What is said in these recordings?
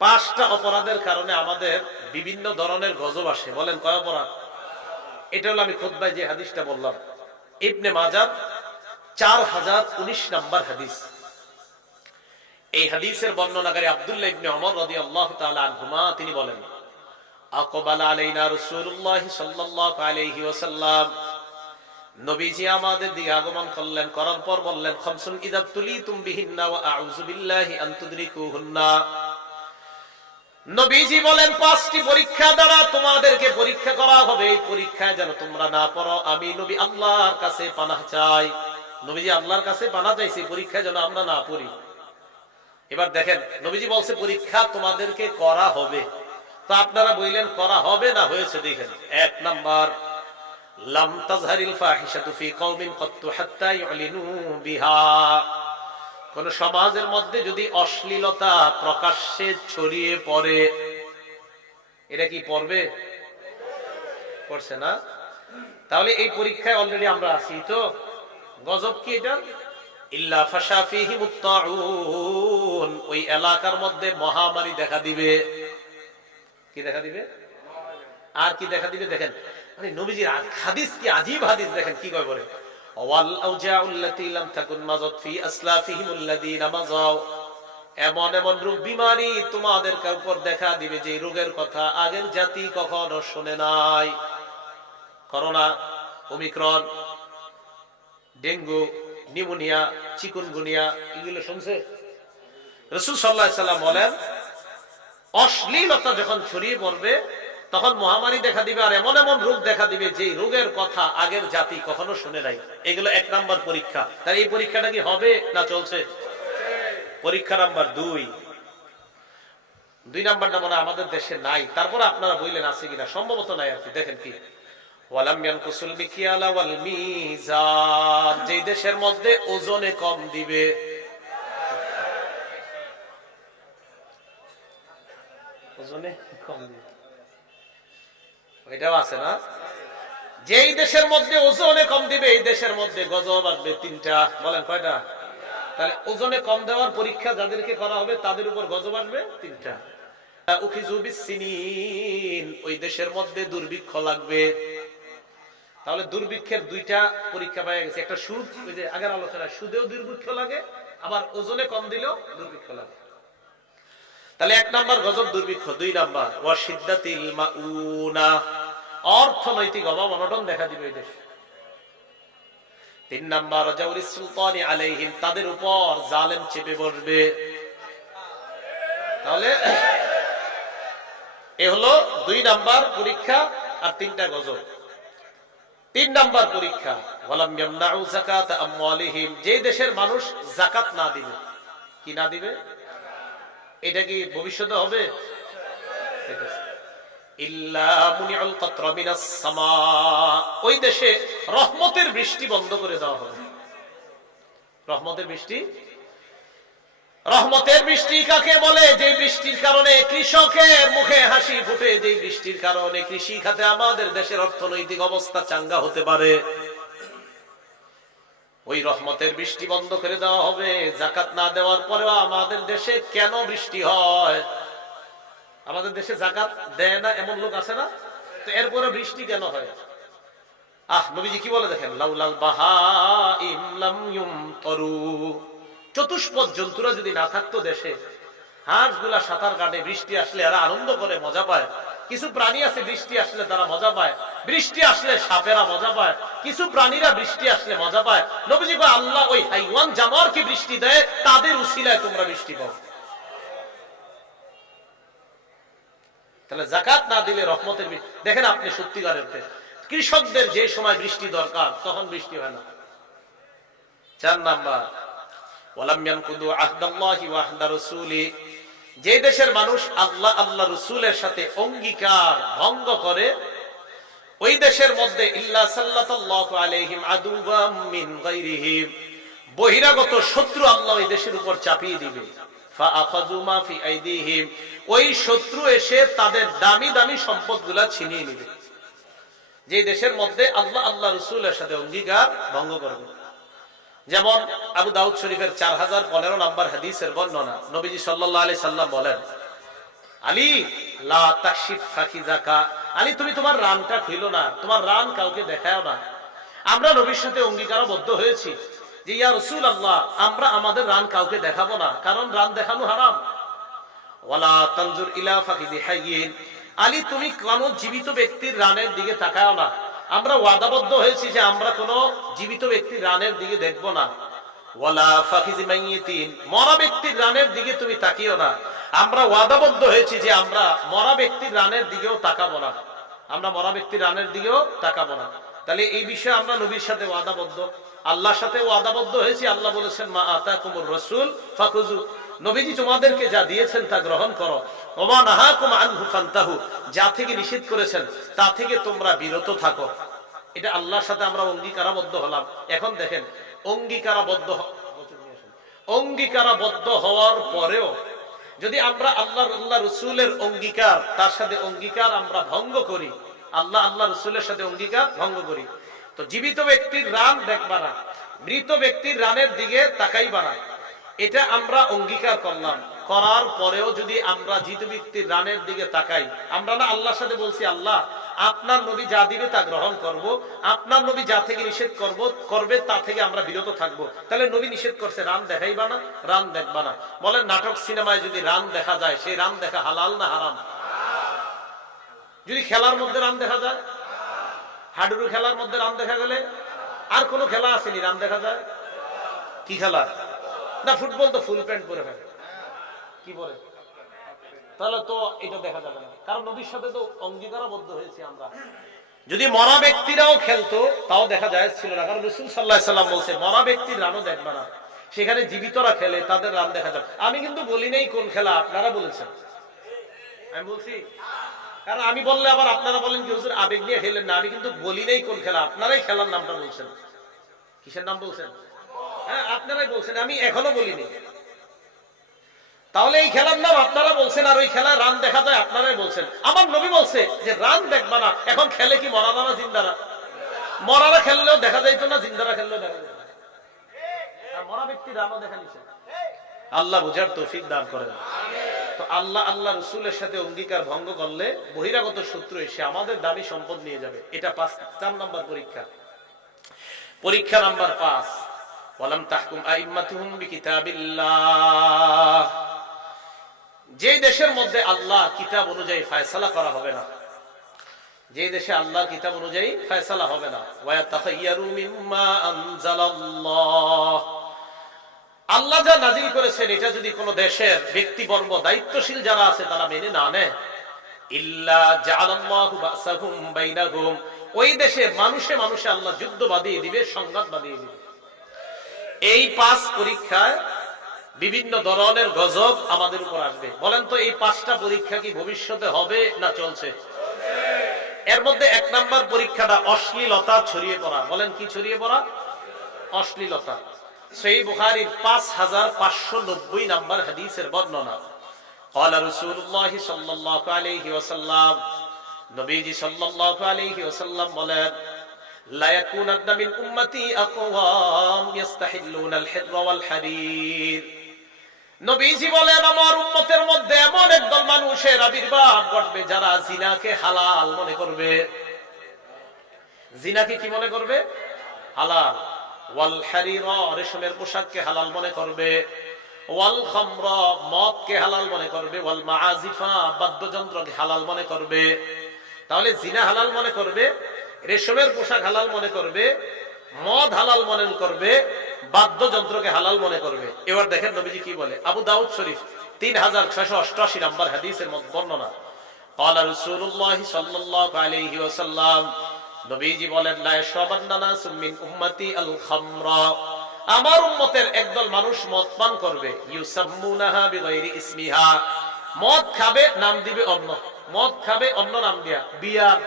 পাঁচটা অপরাধের কারণে আমাদের বিভিন্ন ধরনের গজব আসে। বলেন কয় অপরাধ? এটা হলো আমি খুতবায় যে হাদিসটা বললাম, ইবনে মাজাহ 4019 নাম্বার হাদিস। এই হাদিসের বর্ণনাকারী আব্দুল্লাহ ইবনে ওমর রাদিয়াল্লাহু তাআলা আনহুমা তিনি বলেন, আকবালা আলাইনা রাসূলুল্লাহ সাল্লাল্লাহু আলাইহি ওয়াসাল্লাম, নবীজি আমাদের দিকে আগমন করলেন, করার পর বললেন, খামসুন ইযা তুলিতুম বিহিন্না ওয়া আউযু বিল্লাহি আন তুদরিকুহুন্না। নবীজি বলেন, পাঁচটি পরীক্ষা দ্বারা তোমাদেরকে পরীক্ষা করা হবে, এই পরীক্ষায় যেন তোমরা না পড়ো, আমি নবী আল্লাহর কাছে পানাহ চাই। নবীজি আল্লাহর কাছে পানাহ চাইছে পরীক্ষায় যেন আমরা না পড়ি। এবার দেখেন, নবীজি বলছে পরীক্ষা তোমাদেরকে করা হবে, তো আপনারা বললেন করা হবে না হয়েছে। দেখেন, এক নাম্বার, লাম তাজহারিল ফাহিশাতু ফি কওমিন কাত্তু হাত্তা ইউলিনু বিহা। কোন সমাজের মধ্যে যদি অশ্লীলতা প্রকাশ্যে ছড়িয়ে পড়ে, এটা কি পড়বে? পড়ছে না? তাহলে এই পরীক্ষায় অলরেডি আমরা আছি। তো গজব কি এটা? ইল্লা ফাশা ফীহি মুত্তাউন, ওই এলাকার মধ্যে মহামারী দেখা দিবে। কি দেখা দিবে? আর কি দেখা দিবে? দেখেন, মানে নবীজির হাদিস কি আজীব হাদিস। দেখেন কি কয় বলে, ওয়াল আউজাউল্লাতী লাম তাকুন মাযাত ফি আসলাফিহিমুল্লাযীনা মাযাউ, এমন এমন রোগ বিমারি তোমাদের উপর দেখা দিবে যে রোগের কথা আগের জাতি কখনো শুনে নাই। Corona, Omicron, dengue, pneumonia, chikungunya, এগুলো শুনছে? রাসূল সাল্লাল্লাহু আলাইহি সাল্লাম বলেন, অশ্লীলতা যখন ছড়িয়ে পড়বে তখন মহামারী দেখা দিবে, আর এমন এমন রোগ দেখা দিবে যে রোগের কথা আগের জাতি কখনো শুনে নাই। এগুলো এক নাম্বার পরীক্ষা। তাই এই পরীক্ষাটা কি হবে না চলছে? পরীক্ষা নাম্বার দুই নাম্বারটা মনে আমাদের দেশে নাই, তারপরে আপনারা বললেন আছে কিনা, সম্ভবত নাই আর কি। দেখেন কি, ওয়ালাম ইয়ানকুসুল মিকিয়ালা ওয়াল মিজান, যে দেশের মধ্যে ওজনে কম দিবে, ওজনে কম দিবে, এটাও আছে না? যেই দেশের মধ্যে ওজনে কম দিবে এই দেশের মধ্যে গজব আসবে তিনটা। বলেন কয়টা? তাহলে ওজনে কম দেওয়ার পরীক্ষা যাদেরকে করা হবে তাদের উপর গজব আসবে তিনটা। উখিযু বিসসিনিন, ওই দেশের মধ্যে দুর্ভিক্ষ লাগবে। তাহলে দুর্ভিক্ষের দুইটা পরীক্ষা পাওয়া গেছে। একটা সুদ, ওই যে আগের আলোচনা, সুদেও দুর্ভিক্ষ লাগে, আবার ওজনে কম দিলেও দুর্ভিক্ষ লাগে। তাহলে এক নাম্বার গজব দুর্ভিক্ষ। দুই নাম্বার ওয়াশিদ্দাতিল মাউনা, অর্থনৈতিক অভাব অনটন দেখা দিবে এই দেশে। তিন নাম্বার জাওরিস সুলতানি আলাইহিম, তাদের উপর জালেম চেপে বসবে। তাহলে এ হলো দুই নাম্বার পরীক্ষা আর তিনটা গজব। তিন নাম্বার পরীক্ষা, ওয়ালাম ইয়ামনাউ যাকাত আমওয়ালিহিম, যে দেশের মানুষ যাকাত না দিবে। কি না দিবে? এটা কি ভবিষ্যতে হবে? ইল্লা মুনিউল কাতরা মিনাস সামা, ওই দেশে রহমতের বৃষ্টি বন্ধ করে দেওয়া হবে। রহমতের বৃষ্টি, রহমতের বৃষ্টি কাকে বলে? যে বৃষ্টির কারণে কৃষকের মুখে হাসি ফুটে, যে বৃষ্টির কারণে কৃষি খাতে আমাদের দেশের অর্থনৈতিক অবস্থা চাঙ্গা হতে পারে। ওই রহমতের বৃষ্টি বন্ধ করে দেওয়া হবে। যাকাত না দেওয়ার পরেও আমাদের দেশে কেন বৃষ্টি হয়? আমাদের দেশে যাকাত দেয় না এমন লোক আছে না? তো এরপরে বৃষ্টি কেন হয়? নবীজি কি বলে দেখেন, লাউলাল বাহাইম লাম ইউমতারু, চতুষ্পদ জন্তুরা যদি না থাকতো দেশে, হাঁসগুলা সাঁতার কাটে, বৃষ্টি আসলে এরা আনন্দ করে মজা পায়। কিছু প্রাণী আছে বৃষ্টি আসলে তারা মজা পায়, বৃষ্টি আসলে সাপেরা মজা পায়, কিছু প্রাণীরা বৃষ্টি আসলে মজা পায়। নবীজি কয়, আল্লাহ ওই হাইওয়ান জানোয়ারকে বৃষ্টি দেয়, তাদের উসিলায় তোমরা বৃষ্টি পাও। তাহলে যাকাত না দিলে রহমতের বৃষ্টি দেখেন আপনি সত্যিকারের কৃষকদের যে সময় বৃষ্টি দরকার তখন বৃষ্টি হয় না। চার নাম্বার, ওয়ালাম ইয়ানকুদু আহদাল্লাহি ওয়া আহদা রাসূলি, যে দেশের মানুষ আল্লাহ আল্লাহ রাসূলের সাথে অঙ্গীকার ভঙ্গ করে, ওই দেশের মধ্যে ইল্লা সাল্লাতাল্লাহু আলাইহিম আদুওয়াম মিন গায়রিহিম, বহিরাগত শত্রু আল্লাহ ওই দেশের উপর চাপিয়ে দিবে। ফাআখাযু মা ফি আইদিহিম, ওই শত্রু এসে তাদের দামি দামি সম্পদগুলা ছিনিয়ে নেবে। যে দেশের মধ্যে আল্লাহ আল্লাহ রাসূলের সাথে অঙ্গীকার ভঙ্গ করবে। যেমন আবু দাউদ শরীফের 4015 নম্বর হাদিসের বর্ণনা, নবীজি সাল্লাল্লাহু আলাইহি সাল্লাম বলেন, আলী লা তাকশিফ ফাকিজাকা, আলী তুমি তোমার রানটা খুইলো না, তোমার রান কাউকে দেখাও না। আমরা নবীর সাথে অঙ্গীকারবদ্ধ হয়েছি যে ইয়া রাসূলুল্লাহ আমরা আমাদের রান কাউকে দেখাবো না, কারণ রান দেখানো হারাম। ওয়ালা তানজুর ইলা ফাকিজি হাইয়িন, আলী তুমি কোন জীবিত ব্যক্তির রানের দিকে তাকাও না। আমরা ওয়াদাবদ্ধ হয়েছি যে আমরা কোন জীবিত ব্যক্তির রানের দিকে দেখব না। ওয়ালা ফাকিজি মাইয়িতিন, মরা ব্যক্তির রানের দিকে তুমি তাকিও না। আমরা ওয়াদাবদ্ধ হয়েছি যে আমরা মরা ব্যক্তির রানের দিকেও তাকাবো না, আমরা মরা ব্যক্তির রানের দিকেও তাকাবো না। তাহলে এই বিষয়ে আমরা নবীর সাথে ওয়াদাবদ্ধ, আল্লাহর সাথে ওয়াদাবদ্ধ হয়েছি। আল্লাহ বলেছেন মা আতাকুমুর রাসূল ফাখুযু, নবীজি তোমাদেরকে যা দিয়েছেন তা গ্রহণ করো। ওমা নাহাকুম আনহু ফান্তাহু, যা থেকে নিষেধ করেছেন তা থেকে তোমরা বিরত থাকো। এটা আল্লাহর সাথে আমরা অঙ্গীকারাবদ্ধ হলাম। এখন দেখেন অঙ্গীকারাবদ্ধ হওয়ার পরেও যদি আমরা আল্লাহ রসুলের অঙ্গীকার, তার সাথে অঙ্গীকার আমরা ভঙ্গ করি, আল্লাহ রসুলের সাথে অঙ্গীকার ভঙ্গ করি, তো জীবিত ব্যক্তির রান দেখবা না, মৃত ব্যক্তির রানের দিকে তাকাইবা না, এটা আমরা অঙ্গীকার করলাম। করার পরেও যদি আমরা জীবিত ব্যক্তির রানের দিকে তাকাই, আমরা না আল্লাহর সাথে বলছি আল্লাহ আপনার নবী যা দিবে তা গ্রহণ করব, আপনার নবী যা থেকে নিষেধ করবে তা থেকে আমরা বিরত থাকব। তাহলে নবী নিষেধ করছে রান দেখাইবা না, রান দেখবা না। বলেন নাটক সিনেমায় যদি রান দেখা যায়, সেই রান দেখা হালাল না হারাম? যদি খেলার মধ্যে রান দেখা যায়, হাডুডু খেলার মধ্যে রান দেখা গেলে, আর কোন খেলা আসেনি রান দেখা যায়? কি খেলা? না ফুটবল তো ফুল প্যান্ট পরে হয়, কি বলে? তাহলে তো এটা দেখা যাবে না, কারণ নবীর সাথে তো অঙ্গীকারবদ্ধ হয়েছে আমরা। যদি মরা ব্যক্তিরাও খেলতো তাও দেখা যায় ছিল না, কারণ রাসূল সাল্লাল্লাহু আলাইহি সাল্লাম বলছে মরা ব্যক্তির রানও দেখবা না, সেখানে জীবিতরা খেলে তাদের রান দেখা যাবে। আমি কিন্তু বলি নাই কোন খেলা, আপনারা বলেছেন। আমি বলছি, কারণ আমি বললে আবার আপনারা বলেন কি হুজুর আবেগ নিয়ে খেলেন না। আমি কিন্তু বলি নাই কোন খেলা, আপনারাই খেলার নামটা বলছেন। কিসের নাম বলছেন? হ্যাঁ আপনারাই বলছেন, আমি এখনো বলিনি। তাহলে এই খেলার নাম আপনারা বলছেন, আর ওই খেলায় রান দেখা যায় আপনারাই বলছেন। আমার নবী বলছে যে রান দেখবা না। এখন খেলে কি মরানা না জিন্দারা? মরারা খেললেও দেখা যাইতো না, জিন্দারা খেললেও দেখা যাইতো না। মরা ব্যক্তি রানও দেখা নিছে। আল্লাহ বুঝার তৌফিক দান করেন। তো আল্লাহ রসুলের সাথে অঙ্গীকার ভঙ্গ করলে বহিরাগত শত্রু এসে আমাদের দামি সম্পদ নিয়ে যাবে। এটা 4 নম্বর পরীক্ষা। পরীক্ষা নাম্বার 5, ওয়ালাম তাহকুম আইম্মাতুহুম বিকিতাবিল্লাহ, যে দেশের মধ্যে আল্লাহ কিতাব অনুযায়ী ফয়সালা করা হবে না, যে দেশে আল্লাহর কিতাব অনুযায়ী ফয়সালা হবে না, ওয়ায়াতাখায়্যারু মিম্মা আনজালাল্লাহ, আল্লাহ যা নাজিল করেছেন এটা যদি কোন দেশের ব্যক্তিবর্গ দায়িত্বশীল যারা আছে তারা মেনে না নেয়, ইল্লা জাআলাল্লাহু বাসাহুম বাইনাহুম, ওই দেশে মানুষে মানুষে আল্লাহ যুদ্ধ বাঁধিয়ে দিবে, সংঘাত বাঁধিয়ে দিবে। এই 5 পরীক্ষায় বিভিন্ন ধরনের গজব আমাদের উপর আসবে। বলেন তো এই 5টা পরীক্ষা কি ভবিষ্যতে হবে না চলছে? এর মধ্যে 1 নম্বর পরীক্ষাটা অশ্লীলতা ছড়িয়ে পড়া। বলেন কি ছড়িয়ে পড়া? অশ্লীলতা। সহিহ বুখারীর 5590 নম্বর হাদিসের বর্ণনা, ক্বালা রাসূলুল্লাহ সাল্লাল্লাহু আলাইহি ওয়াসাল্লাম, নবীজি সাল্লাল্লাহু আলাইহি ওয়াসাল্লাম বলেন, লা ইয়াকুনান্না মিন উম্মতি আকওয়াম ইস্তাহিল্লুনা আল-হিররা ওয়াল হারীর, নবীজি বলেন আমার উম্মতের মধ্যে এমন একদল মানুষের আবির্ভাব ঘটবে যারা জিনাকে হালাল মনে করবে। জিনাকে কি মনে করবে? হালাল। ওয়াল হারীরা, রেশমের পোশাককে হালাল মনে করবে। ওয়াল খামরা, মদকে হালাল মনে করবে। ওয়াল মাআজিফা, বাদ্যযন্ত্রকে হালাল মনে করবে। তাহলে জিনা হালাল মনে করবে, রেশমের পোশাক হালাল মনে করবে, মদ হালাল মনে করবে, বাদ্যযন্ত্রকে হালাল মনে করবে। এবার দেখেন নবীজি কি বলে। আবু দাউদ শরীফ 3688 নম্বর হাদিসের বর্ণনা, ক্বালা রাসূলুল্লাহ সাল্লাল্লাহু আলাইহি ওয়াসাল্লাম, নবীজি বলেন, লা ইয়াশরাবান্না নাসুম মিন উম্মতি আল খামরা, আমার উম্মতের একদল মানুষ মদ পান করবে, ইউসাম্মুনাহা বিগাইরি ইসমিহা, মদ খাবে নাম দিবে অন্য, মদ খাবে অন্য নাম দিয়া, বিয়ার,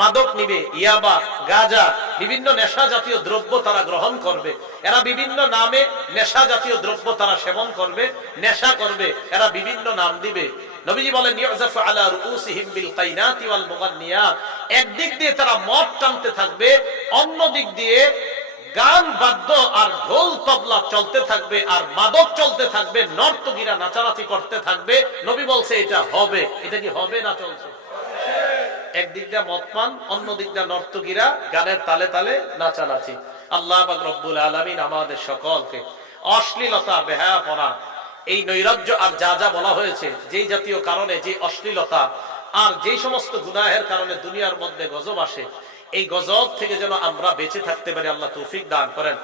মাদক নিবে, ইয়াবা, গাঁজা, বিভিন্ন নেশা জাতীয় দ্রব্য তারা গ্রহণ করবে। এরা বিভিন্ন নামে নেশা জাতীয় দ্রব্য তারা সেবন করবে, নেশা করবে, এরা বিভিন্ন নাম দিবে। নবীজি বলেন, ইউযাফু আলা রুউসিহিম বিল কাইনাতি ওয়াল মুগান্নিয়াত, একদিক দিয়ে তারা মদ টানতে থাকবে, অন্য দিক দিয়ে গান বাদ্য আর ঢোল তবলা চলতে থাকবে আর মাদক চলতে থাকবে, নর্তকীরা নাচানাচি করতে থাকবে, নবী বলছে এটা হবে। এটা কি হবে না চলছে? একদিক দিয়ে মদ পান, অন্য দিক দিয়ে নর্তকীরা গানের তালে তালে নাচানাচি। আল্লাহ পাক রব্বুল আলামিন আমাদের সকলকে অশ্লীলতা, বেহায়াপনা, এই নৈরাজ্য আর যা যা বলা হয়েছে, যেই জাতীয় কারণে, যে অশ্লীলতা আর যেই সমস্ত গুনাহের কারণে দুনিয়ার মধ্যে গজব আসে, এই গজব থেকে যেন আমরা বেঁচে থাকতে পারি আল্লাহ তৌফিক দান করেন।